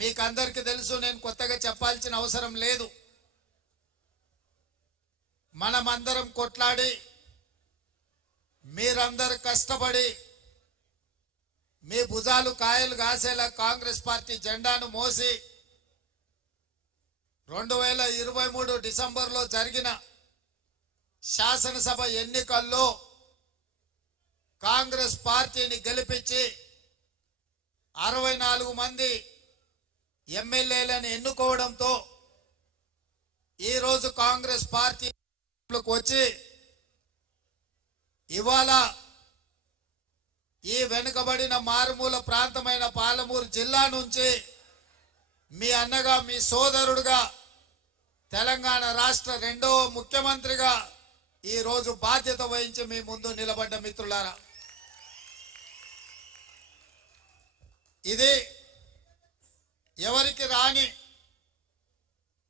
మీకు అందరికీ తెలుసు, నేను కొత్తగా చెప్పాల్సిన అవసరం లేదు. మనమందరం కొట్లాడి మీరందరూ కష్టపడి మీ భుజాలు కాయలు కాసేలా కాంగ్రెస్ పార్టీ జెండాను మోసి 2023 డిసెంబర్లో జరిగిన శాసనసభ ఎన్నికల్లో కాంగ్రెస్ పార్టీని గెలిపించి 64 మంది ఎమ్మెల్యేలను ఎన్నుకోవడంతో ఈరోజు కాంగ్రెస్ పార్టీకి వచ్చి ఇవాళ ఈ వెనుకబడిన మారుమూల ప్రాంతమైన పాలమూరు జిల్లా నుంచి మీ అన్నగా మీ సోదరుడుగా తెలంగాణ రాష్ట్ర రెండో ముఖ్యమంత్రిగా ఈరోజు బాధ్యత వహించి మీ ముందు నిలబడ్డ మిత్రులారా, ఇది ఎవరికి రాని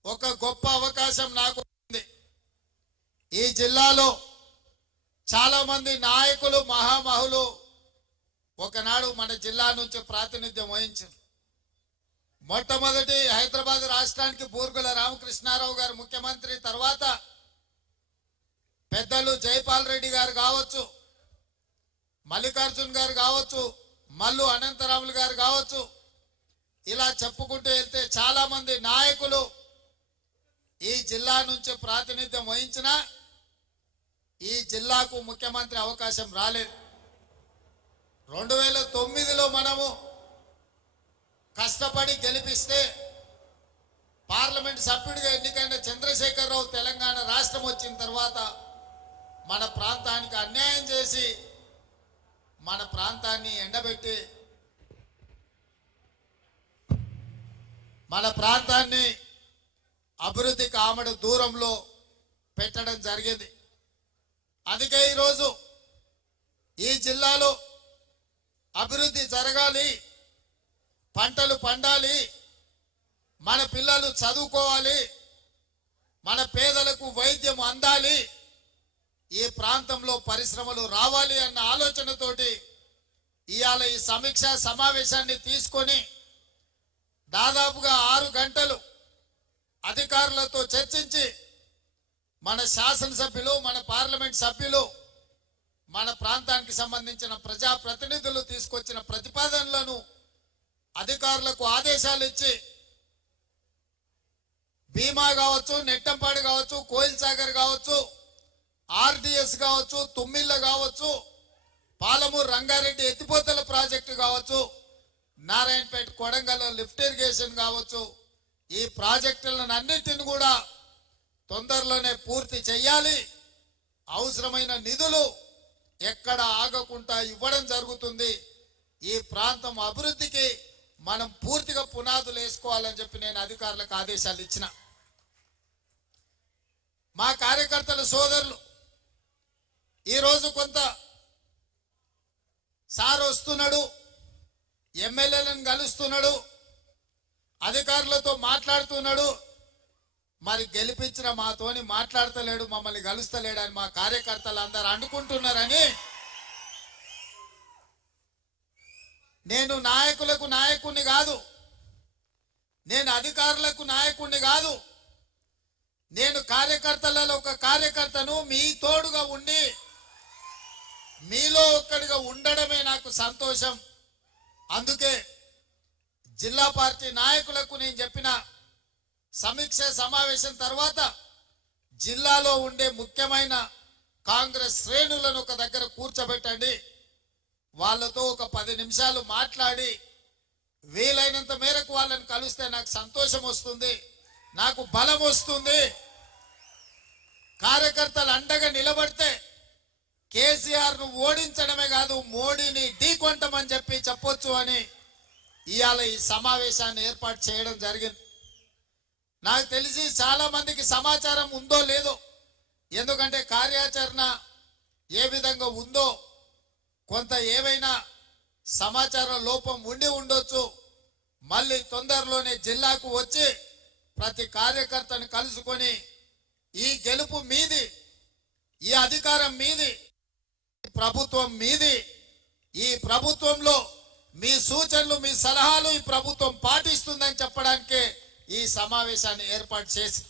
ఒక గొప్ప అవకాశం నాకు ఉంది. ఈ జిల్లాలో చాలా మంది నాయకులు మహామహులు ఒకనాడు మన జిల్లా నుంచి ప్రాతినిధ్యం వహించారు. మొట్టమొదటి హైదరాబాద్ రాష్ట్రానికి బూర్గుల రామకృష్ణారావు గారు ముఖ్యమంత్రి, తర్వాత పెద్దలు జైపాల్ రెడ్డి గారు కావచ్చు, మల్లికార్జున్ గారు కావచ్చు, మల్లు అనంతరాములు గారు కావచ్చు, ఇలా చెప్పుకుంటూ వెళ్తే చాలా మంది నాయకులు ఈ జిల్లా నుంచి ప్రాతినిధ్యం వహించినా ఈ జిల్లాకు ముఖ్యమంత్రి అవకాశం రాలేదు. 2009లో మనము కష్టపడి గెలిపిస్తే పార్లమెంట్ సభ్యుడిగా ఎన్నికైన చంద్రశేఖరరావు తెలంగాణ రాష్ట్రం వచ్చిన తర్వాత మన ప్రాంతానికి అన్యాయం చేసి మన ప్రాంతాన్ని ఎండబెట్టి మన ప్రాంతాన్ని అభివృద్ధికి ఆమడ దూరంలో పెట్టడం జరిగింది. అందుకే ఈరోజు ఈ జిల్లాలో అభివృద్ధి జరగాలి, పంటలు పండాలి, మన పిల్లలు చదువుకోవాలి, మన పేదలకు వైద్యం అందాలి, ఈ ప్రాంతంలో పరిశ్రమలు రావాలి అన్న ఆలోచనతోటి ఇవాళ ఈ సమీక్షా సమావేశాన్ని తీసుకొని దాదాపుగా 6 గంటలు అధికారులతో చర్చించి మన శాసనసభ్యులు, మన పార్లమెంట్ సభ్యులు, మన ప్రాంతానికి సంబంధించిన ప్రజాప్రతినిధులు తీసుకొచ్చిన ప్రతిపాదనలను అధికారులకు ఆదేశాలు ఇచ్చి భీమా కావచ్చు, నెట్టంపాడు కావచ్చు, కోయిల్ సాగర్ కావచ్చు, ఆర్డిఎస్ కావచ్చు, తుమ్మిళ్ళ కావచ్చు, పాలమూరు రంగారెడ్డి ఎత్తిపోతల ప్రాజెక్టు కావచ్చు, నారాయణపేట కొడంగల్ లిఫ్ట్ ఇరిగేషన్ కావచ్చు, ఈ ప్రాజెక్టులను అన్నిటిని కూడా తొందరలోనే పూర్తి చేయాలి. అవసరమైన నిధులు ఎక్కడ ఆగకుండా ఇవ్వడం జరుగుతుంది. ఈ ప్రాంతం అభివృద్ధికి మనం పూర్తిగా పునాదులు వేసుకోవాలని చెప్పి నేను అధికారులకు ఆదేశాలు ఇచ్చిన. మా కార్యకర్తల సోదరులు ఈరోజు కొంత సార్ వస్తున్నాడు, ఎమ్మెల్యేలను కలుస్తున్నాడు, అధికారులతో మాట్లాడుతున్నాడు, మరి గెలిపించిన మాతోని మాట్లాడతలేడు, మమ్మల్ని కలుస్తలేడు అని మా కార్యకర్తలు అందరూ అనుకుంటున్నారని నేను నాయకులకు నాయకుణ్ణి కాదు, నేను అధికారులకు నాయకుణ్ణి కాదు, నేను కార్యకర్తలలో ఒక కార్యకర్తను, మీ తోడుగా ఉండి మీలో ఒక్కడిగా ఉండడమే నాకు సంతోషం. అందుకే జిల్లా పార్టీ నాయకులకు నేను చెప్పిన సమీక్ష సమావేశం తర్వాత జిల్లాలో ఉండే ముఖ్యమైన కాంగ్రెస్ శ్రేణులను ఒక దగ్గర కూర్చోబెట్టండి, వాళ్ళతో ఒక 10 నిమిషాలు మాట్లాడి వీలైనంత మేరకు వాళ్ళని కలిస్తే నాకు సంతోషం వస్తుంది, నాకు బలం వస్తుంది. కార్యకర్తలు అండగా నిలబడితే కేసీఆర్ను ఓడించడమే కాదు, మోడీని ఢీకొంటామని చెప్పి చెప్పొచ్చు అని ఇవాళ ఈ సమావేశాన్ని ఏర్పాటు చేయడం జరిగింది. నాకు తెలిసి చాలా మందికి సమాచారం ఉందో లేదో, ఎందుకంటే కార్యాచరణ ఏ విధంగా ఉందో కొంత ఏమైనా సమాచార లోపం ఉండి ఉండొచ్చు. మళ్ళీ తొందరలోనే జిల్లాకు వచ్చి ప్రతి కార్యకర్తను కలుసుకొని ఈ గెలుపు మీది, ఈ అధికారం మీది, ప్రభుత్వం మీది, ఈ ప్రభుత్వంలో మీ సూచనలు, మీ సలహాలు ఈ ప్రభుత్వం పాటిస్తుందని సమావేశాన్ని ఏర్పాటు చేసి